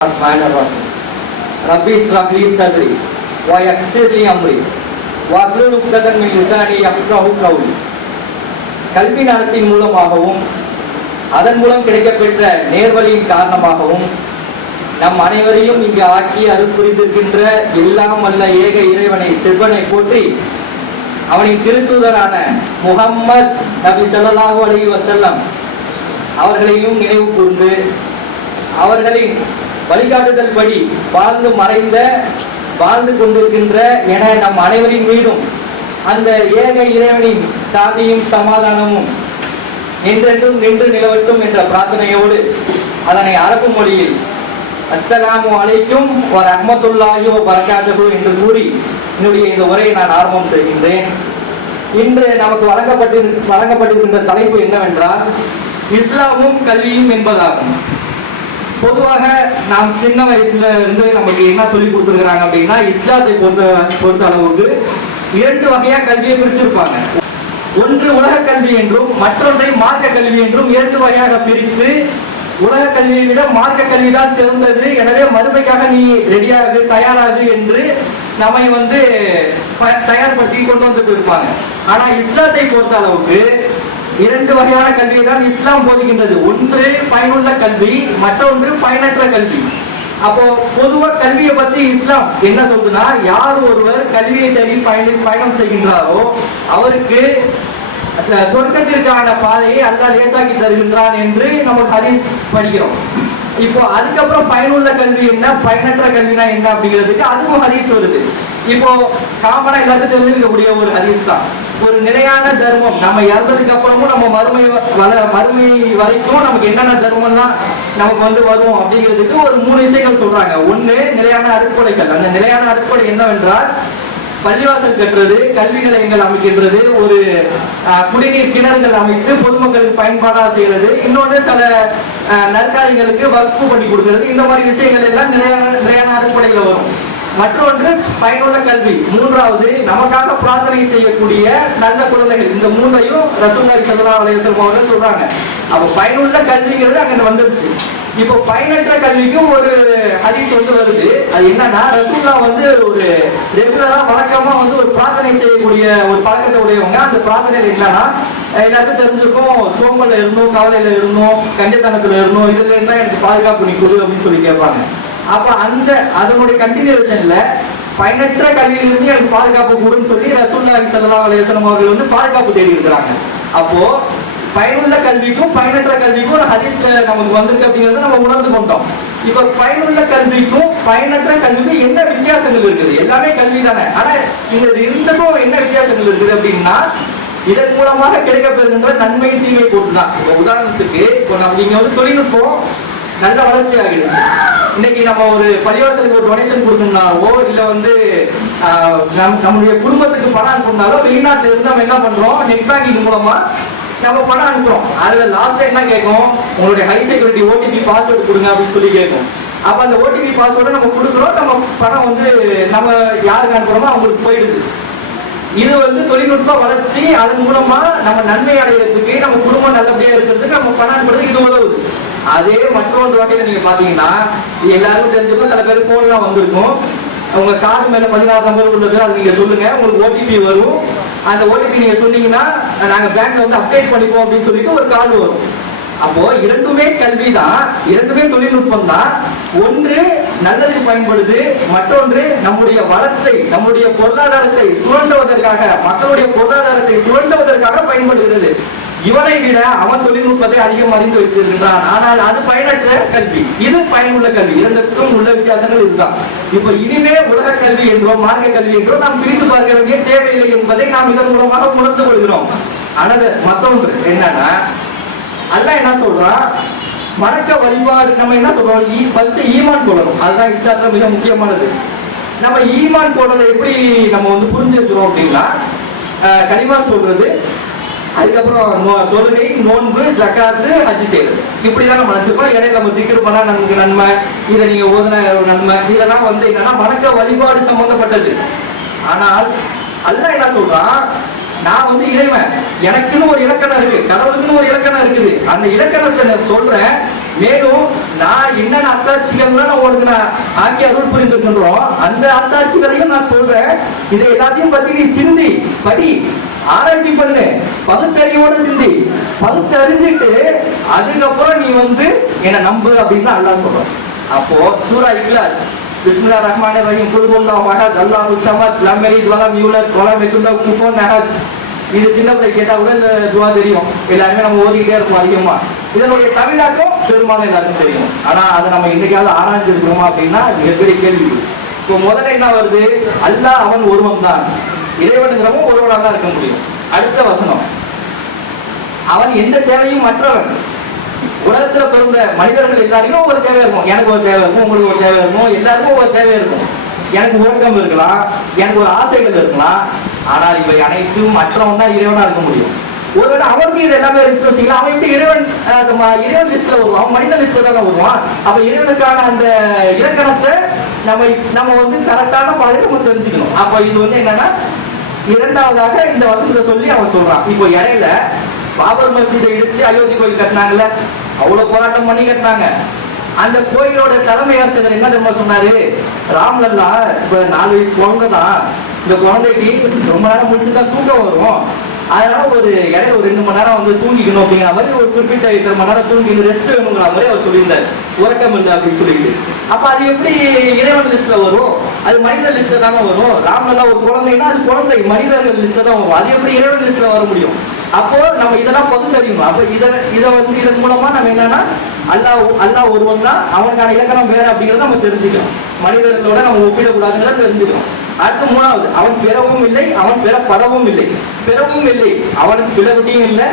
الرحمن الرحيم ربي اشرح لي صدري ويسر لي امري واحلل عقدة من لساني يفقهوا قولي கல்வி நலத்தின் மூலமாகவும் அதன் மூலம் கிடைக்கப்பெற்ற நேர்வழியின் காரணமாகவும் நம் அனைவரையும் இங்கு ஆக்கி அருள் புரிந்திருக்கின்ற எல்லாம் வல்ல ஏக இறைவனை செல்வனை போற்றி அவனின் திருத்தூதரான முஹம்மத் நபி ஸல்லல்லாஹு அலைஹி வஸல்லம் அவர்களையும் நினைவு கூர்ந்து அவர்களின் வழிகாட்டுதல் படி வாழ்ந்து மறைந்த வாழ்ந்து கொண்டிருக்கின்ற என நம் அனைவரின் மீதும் அந்த ஏக இறைவனின் சாதியும் சமாதானமும் என்றென்றும் நின்று நிலவட்டும் என்ற பிரார்த்தனையோடு அதனை அரபு மொழியில் அஸ்ஸலாமு அலைக்கும் வ ரஹ்மத்துல்லாஹி வ என்று கூறி என்னுடைய இந்த உரையை நான் ஆரம்பம் செய்கின்றேன். இன்று நமக்கு வழங்கப்பட்டு வழங்கப்பட்டிருக்கின்ற தலைப்பு என்னவென்றால் இஸ்லாமும் கல்வியும் என்பதாகும். பொதுவாக நாம் சின்ன வயசுல இருந்து நமக்கு என்ன சொல்லி கொடுத்துருக்காங்க அப்படின்னா இஸ்லாத்தை பொறுத்த பொறுத்த அளவுக்கு இரண்டு வகையா கல்வியை பிரிச்சிருப்பாங்க. ஒன்று உலக கல்வி என்றும் மற்றொன்றை மார்க்க கல்வி என்றும் இரண்டு வகையாக பிரித்து உலக கல்வியை விட மார்க்க கல்வி தான் சிறந்தது. எனவே மறுமைக்காக நீ ரெடியாகு தயாராகு என்று நம்மை வந்து தயார்படுத்தி கொண்டு வந்துட்டு இருப்பாங்க. ஆனா இஸ்லாத்தை பொறுத்த அளவுக்கு இரண்டு வகையான கல்வியை தான் இஸ்லாம் போதிக்கின்றது. ஒன்று பயனுள்ள கல்வி மற்றொன்று பயனற்ற கல்வி. அப்போ பொதுவா கல்வியை பத்தி இஸ்லாம் என்ன சொல்லுதுன்னா யார் ஒருவர் கல்வியை தேடி பயணம் பயணம் செய்கின்றாரோ அவருக்கு சொர்க்கத்திற்கான பாதையை அல்ல லேசாக்கி தருகின்றான் என்று நம்ம ஹதீஸ் படிக்கிறோம். இப்போ அதுக்கப்புறம் பயனுள்ள கல்வி என்ன? பயனற்ற கல்வினா என்ன அப்படிங்கிறதுக்கு அதுவும் ஹதீஸ் வருது. இப்போ காமனா எல்லாத்துக்கும் தெரிஞ்சிருக்கக்கூடிய ஒரு ஹதீஸ் தான். ஒரு நிலையான தர்மம். நம்ம இறந்ததுக்கு அப்புறமும் நம்ம மறுமை வ- வள மறுமை வரைக்கும் நமக்கு என்னென்ன தர்மம்லாம் நமக்கு வந்து வரும் அப்படிங்கிறதுக்கு ஒரு மூணு விஷயங்கள் சொல்றாங்க. ஒண்ணு நிலையான அறுப்படைகள் அந்த நிலையான அறுப்படை என்னவென்றால் பள்ளிவாசல் கட்டுறது கல்வி நிலையங்கள் அமைக்கின்றது ஒரு குடிநீர் கிணறுகள் அமைத்து பொதுமக்களுக்கு பயன்பாடா செய்யறது இன்னொன்று சில நற்காரியங்களுக்கு வகுப்பு பண்ணி கொடுக்கிறது இந்த மாதிரி விஷயங்கள் எல்லாம் நிலையான நிலையான அறுப்படையில் வரும். மற்றொன்று பயனுள்ள கல்வி. மூன்றாவது நமக்காக பிரார்த்தனை செய்யக்கூடிய நல்ல குழந்தைகள். இந்த மூன்றையும் ரசூல்லாய் சல்லா அலையம் அவர்கள் சொல்றாங்க. அப்ப பயனுள்ள கல்விங்கிறது அங்கே வந்துருச்சு. இப்போ பயனற்ற கல்விக்கும் ஒரு ஹதீஸ் வந்து வருது. அது என்னன்னா ரசூல்லா வந்து ஒரு ரெகுலரா வழக்கமா வந்து ஒரு பிரார்த்தனை செய்யக்கூடிய ஒரு பழக்கத்தை உடையவங்க. அந்த பிரார்த்தனையில் என்னன்னா அஹ் எல்லாருக்கும் தெரிஞ்சிருக்கும் சோம்பல்ல இருந்தோம் கவலையில இருந்தோம் கஞ்சத்தனத்துல இருந்தோம் இதுல இருந்தா எனக்கு பாதுகாப்பு நீ கொடு அப்படின்னு சொல்லி கேட்பாங்க. அப்ப அந்த அதனுடைய கண்டினியூஷன்ல பயனற்ற கல்வியிலிருந்து எனக்கு பாதுகாப்பு கொடுன்னு சொல்லி ரசூல்லா ஸல்லல்லாஹு அலைஹி அவர்கள் வந்து பாதுகாப்பு தேடி இருக்கிறாங்க. அப்போ பயனுள்ள கல்விக்கும் பயனற்ற கல்விக்கும் ஒரு ஹதீஸ்ல நமக்கு வந்திருக்கு அப்படிங்கறத நம்ம உணர்ந்து கொண்டோம். இப்ப பயனுள்ள கல்விக்கும் பயனற்ற கல்விக்கும் என்ன வித்தியாசங்கள் இருக்குது? எல்லாமே கல்வி தானே ஆனா இந்த ரெண்டுக்கும் என்ன வித்தியாசங்கள் இருக்குது அப்படின்னா இதன் மூலமாக கிடைக்கப்பெறுகின்ற நன்மை தீமை போட்டு தான் இப்போ உதாரணத்துக்கு இப்போ நம்ம இங்க வந்து தொழில்நுட்பம் நல்ல வளர்ச்சி ஆகிடுச்சு. இன்னைக்கு நம்ம ஒரு பள்ளிவாசலுக்கு ஒரு டொனேஷன் கொடுக்கணும்னாவோ இல்ல வந்து நம் நம்மளுடைய குடும்பத்துக்கு பணம் அனுப்பணும்னாலோ வெளிநாட்டுல இருந்து நம்ம என்ன பண்றோம் நெட் பேங்கிங் மூலமா நம்ம பணம் அனுப்புறோம். அதுல லாஸ்ட் என்ன கேட்கும்? உங்களுடைய ஹை செக்யூரிட்டி ஓடிபி பாஸ்வேர்டு கொடுங்க அப்படின்னு சொல்லி கேட்கும். அப்ப அந்த ஓடிபி பாஸ்வேர்டை நம்ம கொடுக்குறோம். நம்ம பணம் வந்து நம்ம யாருக்கு அனுப்புறோமோ அவங்களுக்கு போயிடுது. இது வந்து தொழில்நுட்ப வளர்ச்சி அதன் மூலமா நம்ம நன்மை அடைகிறதுக்கு நம்ம குடும்பம் நல்லபடியா இருக்கிறதுக்கு நம்ம பணம் அனுப்புறதுக்கு இது உதவுது. அதே மற்றொன்று வகையில நீங்க பாத்தீங்கன்னா எல்லாருக்கும் தெரிஞ்சிருக்கும் சில பேர் போன்லாம் வந்திருக்கும். உங்க கார்டு மேல பதினாறு நம்பர் உள்ளது அது நீங்க சொல்லுங்க. உங்களுக்கு ஓடிபி வரும். அந்த ஓடிபி நீங்க சொன்னீங்கன்னா நாங்க பேங்க்ல வந்து அப்டேட் பண்ணிப்போம் அப்படின்னு சொல்லிட்டு ஒரு கார்டு வரும். அப்போ இரண்டுமே கல்வி தான் இரண்டுமே தொழில்நுட்பம் தான். ஒன்று நல்லதுக்கு பயன்படுது மற்றொன்று நம்முடைய வளத்தை நம்முடைய பொருளாதாரத்தை சுரண்டுவதற்காக மக்களுடைய பொருளாதாரத்தை சுரண்டுவதற்காக பயன்படுகிறது. இவனை விட அவன் தொழில்நுட்பத்தை அதிகம் அறிந்து வைத்திருக்கின்றான். ஆனால் அது பயனற்ற கல்வி. இது பயனுள்ள கல்வி. இரண்டுக்கும் உள்ள வித்தியாசங்கள் இதுதான். இப்ப இனிமே உலக கல்வி என்றோ மார்க்க கல்வி என்றோ நாம் பிரித்து பார்க்க வேண்டிய தேவையில்லை என்பதை நாம் இதன் மூலமாக உணர்ந்து கொள்கிறோம். ஆனால் மற்றொன்று என்னன்னா அல்ல என்ன சொல்றான்? வணக்க வழிபாடு. நம்ம என்ன சொல்றோம்? ஈ ஃபர்ஸ்ட் ஈமான் போடணும். அதுதான் இஸ்லாத்துல மிக முக்கியமானது. நம்ம ஈமான் போடுறதை எப்படி நம்ம வந்து புரிஞ்சிருக்கிறோம் அப்படின்னா கலிமா சொல்றது அதுக்கப்புறம் நோ- தொழுகை நோன்பு ஜக்காத்து அச்சு செய்யறது இப்படிதான் நம்ம நினச்சிருப்போம். இடையில நம்ம திக்ரு பண்ணா நமக்கு நன்மை இதை நீங்க ஓதுன நன்மை. இதெல்லாம் வந்து என்னன்னா வணக்க வழிபாடு சம்பந்தப்பட்டது. ஆனால் அல்ல என்ன சொல்றான்? நான் வந்து இறைவன். எனக்குன்னு ஒரு இலக்கணம் இருக்கு. கடவுளுக்குன்னு ஒரு இலக்கணம் இருக்குது. அந்த இலக்கணத்தை நான் சொல்றேன். மேலும் நான் என்னென்ன அத்தாட்சிகள்லாம் நான் உனக்கு நான் ஆக்கி அருள் புரிந்துருக்கின்றோம் அந்த அத்தாட்சிகளையும் நான் சொல்றேன். இதை எல்லாத்தையும் பத்தி நீ சிந்தி படி ஆராய்ச்சி பண்ணு. பகுத்தறிவோட சிந்தி. பகுத்தறிஞ்சிட்டு அதுக்கப்புறம் நீ வந்து என்னை நம்பு அப்படின்னு தான் சொல்றேன். அப்போ சூரா இக்லாஸ். பிஸ்மில்லா ரஹ்மான் ரஹீம். குல்குல்லா வஹத் அல்லாஹ் அல்லாஹு ஸமத் லம் யலித் வலம் யூலத் வலம் யகுல் குஃபுவன் அஹத். இது சின்ன பிள்ளை கேட்டா கூட இந்த துவா தெரியும். எல்லாருமே நம்ம ஓதிக்கிட்டே இருக்கும் அதிகமா. இதனுடைய தமிழாக்கம் பெரும்பாலும் எல்லாருக்கும் தெரியும். ஆனா அதை நம்ம என்னைக்காவது ஆராய்ஞ்சிருக்கிறோமா அப்படின்னா மிகப்பெரிய கேள்வி. இப்போ முதல்ல என்ன வருது? அல்லா அவன் ஒருவன் தான் இறைவனுங்கிறவன் ஒருவனாக தான் இருக்க முடியும். அடுத்த வசனம். அவன் எந்த தேவையும் மற்றவன். உலகத்துல பிறந்த மனிதர்கள் எல்லாருக்கும் ஒரு தேவை இருக்கும். எனக்கு ஒரு தேவை இருக்கும் உங்களுக்கு ஒரு தேவை இருக்கும் எல்லாருக்கும் ஒரு தேவை இருக்கும். எனக்கு உறக்கம் இருக்கலாம் எனக்கு ஒரு ஆசைகள் இருக்கலாம். ஆனால் இவை அனைத்தும் மற்றவன் தான் இறைவனா இருக்க முடியும். ஒருவேளை அவனுக்கு இது எல்லாமே இருந்துச்சு வச்சுங்களா அவன் எப்படி இறைவன் நம்ம இறைவன் லிஸ்ட்ல வருவான்? அவன் மனித லிஸ்ட்ல தான் வருவான்? அப்ப இறைவனுக்கான அந்த இலக்கணத்தை நம்ம நம்ம வந்து கரெக்டான பலதை நம்ம தெரிஞ்சுக்கணும். அப்ப இது வந்து என்னன்னா இரண்டாவதாக இந்த வசனத்தை சொல்லி அவன் சொல்றான். இப்போ இடையில பாபர் மசீதை இடிச்சு அயோத்தி கோயில் கட்டினாங்கல்ல? அவ்வளவு போராட்டம் பண்ணி கட்டினாங்க. அந்த கோயிலோட தலைமை ஆட்சியர் என்ன தெரியுமா சொன்னாரு? ராம்லல்லா இப்ப நாலு வயசு குழந்தை தான். இந்த குழந்தைக்கு ரொம்ப நேரம் முடிச்சிருந்தா தூக்கம் வரும். அதனால ஒரு இடையில ஒரு ரெண்டு மணி நேரம் வந்து தூங்கிக்கணும் அப்படிங்கிற மாதிரி ஒரு குறிப்பிட்ட இத்தனை மணி நேரம் தூங்கிக்கணும் ரெஸ்ட் வேணுங்கிற மாதிரி அவர் சொல்லியிருந்தார். உறக்கம் இல்லை அப்படின்னு சொல்லிட்டு. அப்ப அது எப்படி இறைவன் லிஸ்ட்ல வரும்? அது மனிதர் லிஸ்ட்ல தானே வரும். ராமலல்லா ஒரு குழந்தைன்னா அது குழந்தை. மனிதர்கள் லிஸ்ட்ல தான் வரும். அது எப்படி இறைவன் லிஸ்ட்ல வர முடியும்? அப்போ நம்ம இதெல்லாம் பகுத்தறியணும் அப்ப இதை இதை வந்து இதன் மூலமா நம்ம என்னன்னா அல்லாஹ் அல்லாஹ் ஒருவன் தான் அவனுக்கான இலக்கணம் வேற அப்படிங்கறத நம்ம தெரிஞ்சுக்கணும். மனிதர்களோட நம்ம ஒப்பிடக்கூடாதுங்கிறத தெரிஞ்சுக்கணும். அடுத்து மூணாவது அவன் பிறவும் இல்லை அவன் பிறப்படவும் இல்லை. பிறவும் இல்லை. அவனுக்கு பிறகுட்டியும் இல்லை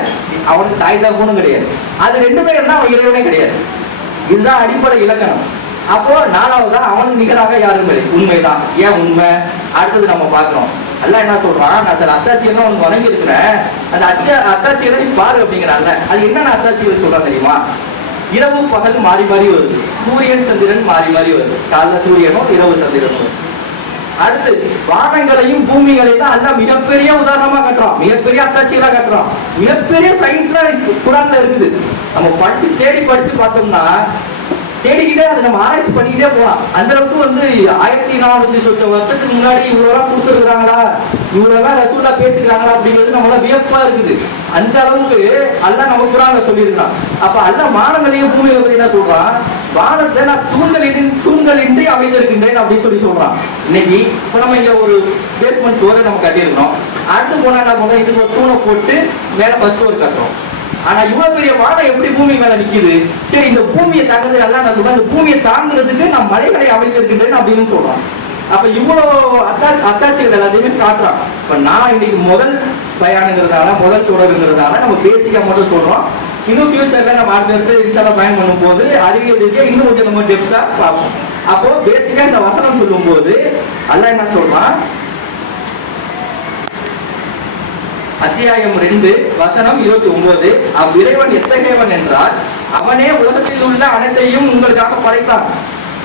அவனுக்கு தாய் தகவனும் கிடையாது. அது ரெண்டு பேர் தான் அவன் இறைவனே கிடையாது. இதுதான் அடிப்படை இலக்கணம். அப்போ நாலாவதா அவனுக்கு நிகராக யாரும் இல்லை. உண்மைதான். ஏன் உண்மை? அடுத்தது நம்ம பார்க்குறோம். எல்லாம் என்ன சொல்றான்? நான் சில அத்தாட்சியெல்லாம் உனக்கு வணங்கி இருக்கிறேன் அந்த அச்ச அத்தாட்சியெல்லாம் நீ பாரு அப்படிங்கிறான்ல. அது என்னென்ன அத்தாட்சிகள் சொல்றான் தெரியுமா? இரவு பகல் மாறி மாறி வருது. சூரியன் சந்திரன் மாறி மாறி வருது. காலைல சூரியனும் இரவு சந்திரனும் வருது. அடுத்து வானங்களையும் பூமிகளையும் தான் அல்ல மிகப்பெரிய உதாரணமா கட்டுறான். மிகப்பெரிய அத்தாட்சிகளா கட்டுறான். மிகப்பெரிய சயின்ஸ்லாம் குரான்ல இருக்குது. நம்ம படிச்சு தேடி படிச்சு பார்த்தோம்னா தேடிக்கிட்டே அதை நம்ம ஆராய்ச்சி பண்ணிக்கிட்டே போகலாம். அந்த அளவுக்கு வந்து ஆயிரத்தி நானூத்தி சொச்ச வருஷத்துக்கு முன்னாடி இவ்வளவுலாம் கொடுத்துருக்காங்களா இவ்வளவுலாம் ரசூலா பேசிருக்காங்களா அப்படிங்கிறது நம்மளால வியப்பா இருக்குது. அந்த அளவுக்கு அல்ல நம்ம குரான்ல சொல்லியிருக்கான் அப்ப அல்ல மானங்களையும் பூமியை பத்தி என்ன சொல்றான்? வானத்தை நான் தூண்களின் தூண்களின்றி அமைந்திருக்கின்றேன் அப்படின்னு சொல்லி சொல்றான். இன்னைக்கு இப்ப நம்ம இங்க ஒரு பேஸ்மெண்ட் டோரை நம்ம கட்டியிருக்கோம் அடுத்து போனா என்ன பண்ணோம் இதுக்கு ஒரு தூணை போட்டு மேல ஃபர்ஸ்ட் ஒரு கட்டுறோம். ஆனா இவ்வளவு பெரிய வானம் எப்படி பூமி மேல நிக்குது? சரி இந்த பூமியை தகுந்தது எல்லாம் நான் சொல்றேன் இந்த பூமியை தாங்குறதுக்கு நான் மலைகளை அமைந்திருக்கின்றேன் அப்படின்னு சொல்றான். அப்ப இவ்வளவு அத்தா அத்தாட்சிகள் எல்லாத்தையுமே காட்டுறான். இப்ப நான் இன்னைக்கு முதல் பயானுங்கிறதால முதல் தொடருங்கிறதால நம்ம பேசிக்கா மட்டும் சொல்றோம். இன்னும் ஃபியூச்சர்ல நம்ம அடுத்தடுத்து இன்ஷால்லா பயன் பண்ணும்போது அறிவியல் ரீதியா இன்னும் கொஞ்சம் நம்ம டெப்தா பார்ப்போம். அப்போ பேசிக்கா இந்த வசனம் சொல்லும்போது அல்ல என்ன சொல்றான்? அத்தியாயம் ரெண்டு வசனம் இருபத்தி ஒன்பது. அவ்விறைவன் எத்தகையவன் என்றால் அவனே உலகத்தில் உள்ள அனைத்தையும் உங்களுக்காக படைத்தான்.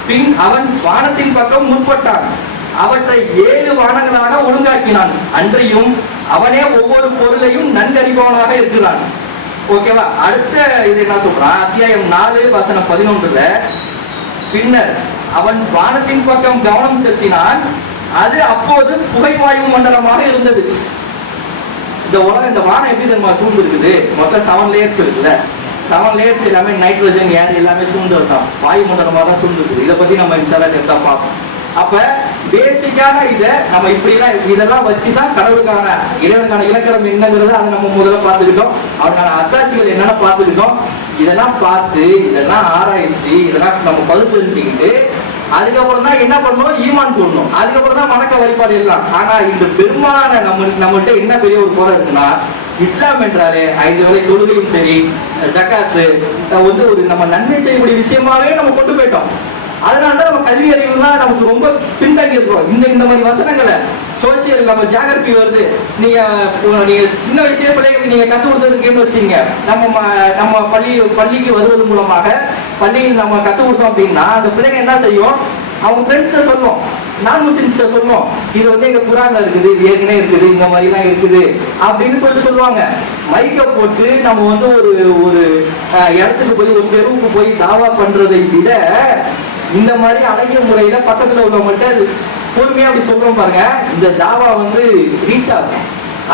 பின் அவன் வானத்தின் பக்கம் முற்பட்டான். அவற்றை ஏழு வானங்களாக ஒழுங்காக்கினான். அன்றையும் அவனே ஒவ்வொரு பொருளையும் நன்கறிபவனாக இருக்கிறான். ஓகேவா? அடுத்த இதை என்ன சொல்றான். அத்தியாயம் நாலு வசனம் பதினொன்றுல பின்னர் அவன் வானத்தின் பக்கம் கவனம் செலுத்தினான். அது அப்போது புகைவாயு மண்டலமாக இருந்தது. இந்த உலகம் இந்த வானம் எப்படி தெரியுமா சூழ்ந்து இருக்குது மொத்தம் செவன் லேயர்ஸ் இருக்குல்ல. செவன் லேயர்ஸ் எல்லாமே நைட்ரஜன் ஏர் எல்லாமே சூழ்ந்து தான். வாயு மண்டலமாக தான் சூழ்ந்து இருக்குது இதை பத்தி நம்ம இன்ஷால்லா டெப்தா பார்ப்போம். அப்ப பேசிக்கான இதை நம்ம இப்படிலாம் இதெல்லாம் வச்சு தான் கடவுளுக்கான இறைவனுக்கான இலக்கணம் என்னங்கிறத அதை நம்ம முதல்ல பார்த்துக்கிட்டோம். அவனுக்கான அத்தாட்சிகள் என்னென்ன பார்த்துக்கிட்டோம். இதெல்லாம் பார்த்து இதெல்லாம் ஆராய்ச்சி இதெல்லாம் நம்ம பகுத்தறிஞ்சுக்கிட்டு அதுக்கப்புறம் தான் என்ன பண்ணணும்? ஈமான் கொள்ளணும். அதுக்கப்புறம் தான் வணக்க வழிபாடு எல்லாம். ஆனா இந்த பெரும்பாலான நம்ம நம்மகிட்ட என்ன பெரிய ஒரு குறை இருக்குன்னா இஸ்லாம் என்றாலே ஐந்து வேளை தொழுகையும் சரி ஜக்காத்து வந்து ஒரு நம்ம நன்மை செய்யக்கூடிய விஷயமாவே நம்ம கொண்டு போயிட்டோம். அதனால தான் நம்ம கல்வி அறிவுலாம் நமக்கு ரொம்ப பின்தங்கி இருக்கிறோம். இந்த இந்த மாதிரி வசனங்களை சோசியல் நம்ம ஜாகிரபி வருது. நீங்க நீங்க சின்ன வயசுலேயே பிள்ளைகளுக்கு நீங்க கத்து கொடுத்துருக்கீங்கன்னு வச்சுங்க நம்ம நம்ம பள்ளி பள்ளிக்கு வருவது மூலமாக பள்ளியில் நம்ம கத்து கொடுத்தோம் அப்படின்னா அந்த பிள்ளைங்க என்ன செய்யும்? அவங்க ஃப்ரெண்ட்ஸ்ட சொல்லும். நான் முஸ்லிம்ஸ்ட சொல்லும். இது வந்து எங்க குரான்ல இருக்குது இது ஏற்கனவே இருக்குது இந்த மாதிரிலாம் இருக்குது அப்படின்னு சொல்லிட்டு சொல்லுவாங்க. மைக்கை போட்டு நம்ம வந்து ஒரு ஒரு இடத்துக்கு போய் ஒரு தெருவுக்கு போய் தாவா பண்றதை விட இந்த மாதிரி அழகிய முறையில பக்கத்துல உள்ளவங்கள்ட்ட பொறுமையா அப்படி சொல்றோம் பாருங்க. இந்த தாவா வந்து ரீச் ஆகும்.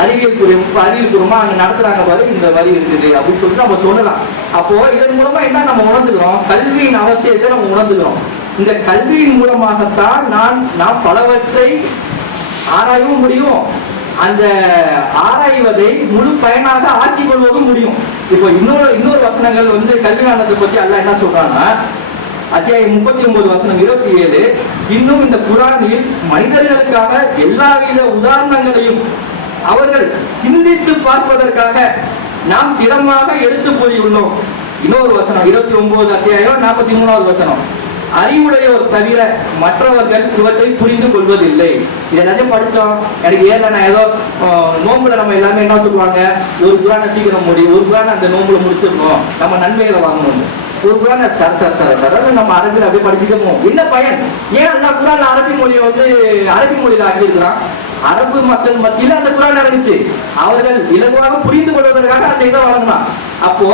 அறிவியல் பூர்வம் அறிவியல் பூர்வமா அங்க நடத்துறாங்க பாரு இந்த மாதிரி இருக்குது அப்படின்னு சொல்லிட்டு நம்ம சொல்லலாம். அப்போ இதன் மூலமா என்ன நம்ம உணர்ந்துக்கிறோம்? கல்வியின் அவசியத்தை நம்ம உணர்ந்துக்கிறோம். இந்த கல்வியின் மூலமாகத்தான் நான் நான் பலவற்றை ஆராயவும் முடியும். அந்த ஆராய்வதை முழு பயனாக ஆக்கிக் கொள்வதும் முடியும். இப்போ இன்னொரு இன்னொரு வசனங்கள் வந்து கல்வி ஞானத்தை பத்தி அல்ல என்ன சொல்றாங்கன்னா அத்தியாயம் முப்பத்தி ஒன்பது வசனம் இருபத்தி ஏழு இன்னும் இந்த குரானில் மனிதர்களுக்காக எல்லாவித உதாரணங்களையும் அவர்கள் சிந்தித்து பார்ப்பதற்காக நாம் திடமாக எடுத்து கூறியுள்ளோம் இன்னொரு வசனம் இருபத்தி ஒன்பது அத்தியாயம் நாற்பத்தி மூணாவது வசனம். அறிவுடையோர் தவிர மற்றவர்கள் இவற்றை புரிந்து கொள்வதில்லை. இது எல்லாத்தையும் படிச்சோம். எனக்கு ஏல நான் ஏதோ நோம்புல நம்ம எல்லாமே என்ன சொல்லுவாங்க? ஒரு குரானை சீக்கிரம் முடி ஒரு குரானை அந்த நோம்புல முடிச்சிருக்கோம் நம்ம நன்மைகளை வாங்கணும் ஒரு குரானை சர சர சர. சரன்னு நம்ம அரபியில் அப்படியே படிச்சுக்கணும் என்ன பயன் ஏன் அந்த குரான் அரபி மொழியை வந்து அரபி மொழியில ஆக்கியிருக்கிறான்? அரபு மக்கள் மத்தியில அந்த குரான் நடந்துச்சு. அவர்கள் இலகுவாக புரிந்து கொள்வதற்காக அந்த இதை வழங்கினான். அப்போ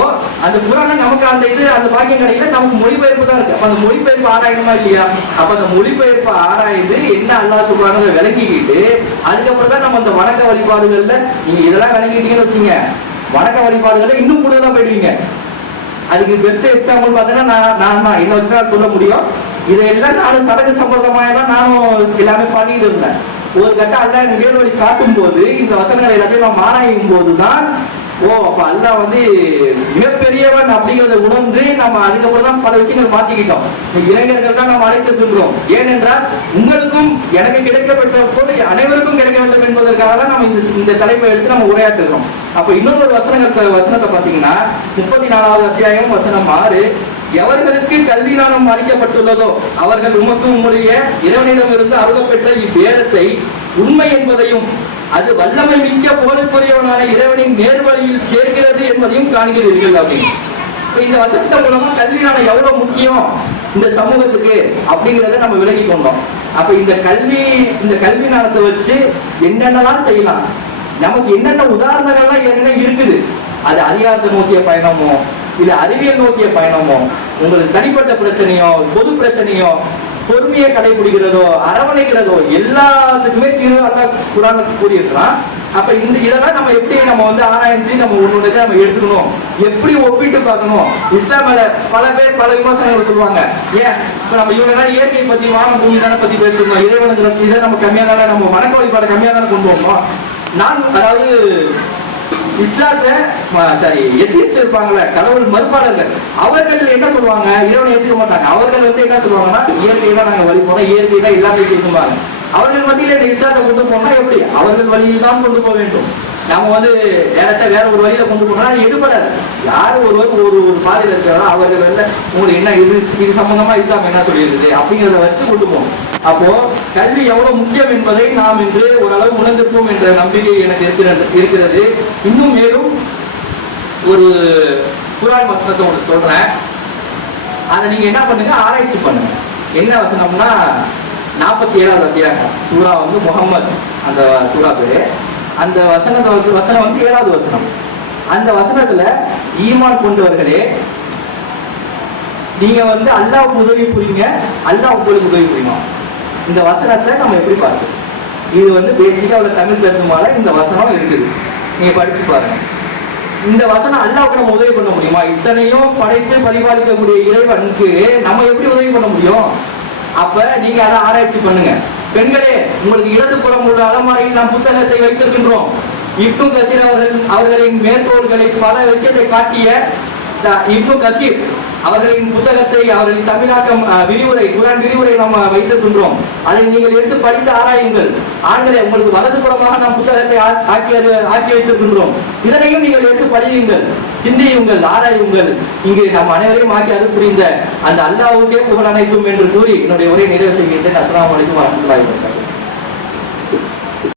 அந்த குரானை நமக்கு அந்த இது அந்த பாக்கியம் கிடைக்கல. நமக்கு மொழிபெயர்ப்பு தான் இருக்கு. அப்ப அந்த மொழிபெயர்ப்பு ஆராயணுமா இல்லையா? அப்ப அந்த மொழிபெயர்ப்பு ஆராய்ந்து என்ன அல்லாஹ் சொல்றாங்க விளக்கிக்கிட்டு அதுக்கப்புறம் தான் நம்ம அந்த வணக்க வழிபாடுகள்ல நீங்க இதெல்லாம் விளங்கிட்டீங்கன்னு வச்சுங்க வணக்க வழிபாடுகள்ல இன்னும் கூடுதலா போயிடுவீங்க. அதுக்கு பெஸ்ட் எக்ஸாம்பிள் பார்த்தீங்கன்னா நான் நான் தான். என்ன வச்சு தான் சொல்ல முடியும். இதையெல்லாம் நானும் சடங்கு சம்பிரதாயமா தான் நானும் எல்லாமே பண்ணிட்டு இருந்தேன். ஒரு கட்டம் அல்ல எனக்கு வேறு வழி காட்டும் போது இந்த வசனங்கள் எல்லாத்தையும் நான் மாறாயும் போது தான் ஓ அப்ப அல்லாஹ் வந்து மிகப்பெரியவன் அப்படிங்கிறத உணர்ந்து நம்ம அதுக்கப்புறம் தான் பல விஷயங்கள் மாத்திக்கிட்டோம். இந்த இளைஞர்கள் தான் நம்ம அழைத்திருக்கின்றோம் ஏனென்றால் உங்களுக்கும் எனக்கு கிடைக்கப்பட்ட போது அனைவருக்கும் கிடைக்க வேண்டும் என்பதற்காக தான் நம்ம இந்த இந்த தலைப்பை எடுத்து நம்ம உரையாற்றுகிறோம். அப்ப இன்னொரு வசனங்கள் வசனத்தை பாத்தீங்கன்னா முப்பத்தி நாலாவது அத்தியாயம் வசனம் ஆறு. எவர்களுக்கு கல்வி ஞானம் அளிக்கப்பட்டுள்ளதோ அவர்கள் உமக்கு உம்முடைய இறைவனிடமிருந்து அருளப்பெற்ற இவ்வேதத்தை உண்மை என்பதையும் அது வல்லமை மிக்க புகழுக்குரியவனான இறைவனின் நேர்வழியில் சேர்க்கிறது என்பதையும் காண்கிறீர்கள் அப்படின்னு இந்த வசனத்தை மூலமா கல்வி எவ்வளவு முக்கியம் இந்த சமூகத்துக்கு அப்படிங்கிறத நம்ம விலகி கொண்டோம். அப்ப இந்த கல்வி இந்த கல்வி ஞானத்தை வச்சு என்னென்னலாம் செய்யலாம்? நமக்கு என்னென்ன உதாரணங்கள்லாம் ஏற்கனவே இருக்குது? அது அதிகாரத்தை நோக்கிய பயணமோ இல்ல அறிவியல் நோக்கிய பயணமோ உங்களுக்கு தனிப்பட்ட பிரச்சனையோ பொது பிரச்சனையோ பொறுமையை கடைபிடிக்கிறதோ அரவணைக்கிறதோ எல்லாத்துக்குமே தீர்வு அல்லா குரான் கூறியிருக்கிறான். அப்ப இந்த இதெல்லாம் நம்ம எப்படி நம்ம வந்து ஆராய்ச்சி நம்ம ஒன்று ஒண்ணு நம்ம எடுத்துக்கணும்? எப்படி ஒப்பிட்டு பார்க்கணும்? இஸ்லாமில் பல பேர் பல விமர்சனங்கள் சொல்லுவாங்க. ஏன்? இப்ப நம்ம இவங்க தான் இயற்கை பத்தி வானம் பூமி தானே பத்தி பேசிருந்தோம். இறைவனுங்கிற இதை நம்ம கம்மியா தானே நம்ம வணக்க வழிபாடு கம்மியா தானே கொண்டு வந்தோம் நான் அதாவது இஸ்லாத்தை சாரி எத்திஸ்ட் இருப்பாங்கல்ல கடவுள் மறுப்பாளர்கள். அவர்கள் என்ன சொல்லுவாங்க? இறைவனை ஏற்றுக்க மாட்டாங்க. அவர்கள் வந்து என்ன சொல்லுவாங்கன்னா இயற்கை தான் நாங்க வழி போனோம் இயற்கை தான் எல்லாமே செய்யுமாங்க அவர்கள் மத்தியில இந்த இஸ்லாத்தை கொண்டு போனா எப்படி? அவர்கள் வழியில் தான் கொண்டு போக வேண்டும். நம்ம வந்து டேரக்டா வேற ஒரு வழியில கொண்டு போனா எடுபடாது. யார் ஒருவர் ஒரு ஒரு பாதையில இருக்கிறாரோ அவர் வந்து உங்களுக்கு என்ன இது இது சம்பந்தமா இஸ்லாம் என்ன சொல்லியிருக்குது அப்படிங்கிறத வச்சு கொண்டு போகணும். அப்போ கல்வி எவ்வளவு முக்கியம் என்பதை நாம் இன்று ஓரளவு உணர்ந்திருப்போம் என்ற நம்பிக்கை எனக்கு இருக்கிறது இருக்கிறது. இன்னும் மேலும் ஒரு குரான் வசனத்தை ஒன்று சொல்றேன். அதை நீங்க என்ன பண்ணுங்க ஆராய்ச்சி பண்ணுங்க. என்ன வசனம்னா நாற்பத்தி ஏழாவது அத்தியாயம். சூரா வந்து முகம்மது. அந்த சூரா பேரு. அந்த வசனத்தை வந்து வசனம் வந்து ஏழாவது வசனம். அந்த வசனத்துல ஈமான் கொண்டவர்களே நீங்க வந்து அல்லாவுக்கு உதவி புரியுங்க அல்லாஹ் உங்களுக்கு உதவி புரியும்? இந்த வசனத்தை நம்ம எப்படி பார்த்தோம் இது வந்து பேசிக்கா உள்ள தமிழ் தர்ஜுமால இந்த வசனம் இருக்குது. நீங்க படிச்சு பாருங்க. இந்த வசனம் அல்லாவுக்கு நம்ம உதவி பண்ண முடியுமா? இத்தனையும் படைத்து பரிபாலிக்கக்கூடிய இறைவனுக்கு நம்ம எப்படி உதவி பண்ண முடியும்? அப்ப நீங்க அதை ஆராய்ச்சி பண்ணுங்க. பெண்களே உங்களுக்கு இடதுபுறம் உள்ள அலமாரியில் நாம் புத்தகத்தை வைத்திருக்கின்றோம். இப்னு கசீர் அவர்கள் அவர்களின் மேற்கோள்களை பல விஷயத்தை காட்டிய இப்னு கசீர் அவர்களின் புத்தகத்தை அவர்களின் தமிழாக்கம் விரிவுரை குரான் விரிவுரை நம்ம வைத்திருக்கின்றோம். அதை நீங்கள் எடுத்து படித்து ஆராயுங்கள். ஆண்களை உங்களுக்கு வலதுபுறமாக நாம் புத்தகத்தை ஆ- ஆக்கி ஆக்கி வைத்திருக்கின்றோம். இதனையும் நீங்கள் எடுத்து படியுங்கள் சிந்தியுங்கள் ஆராயுங்கள். இங்கே நம் அனைவரையும் ஆக்கி அருள் புரிந்த அந்த அல்லாவுக்கே புகழ் அனைத்தும் என்று கூறி என்னுடைய உரையை நிறைவு செய்கின்றேன். அஸ்லாம் வலைக்கும் வரமத்துல்லாஹி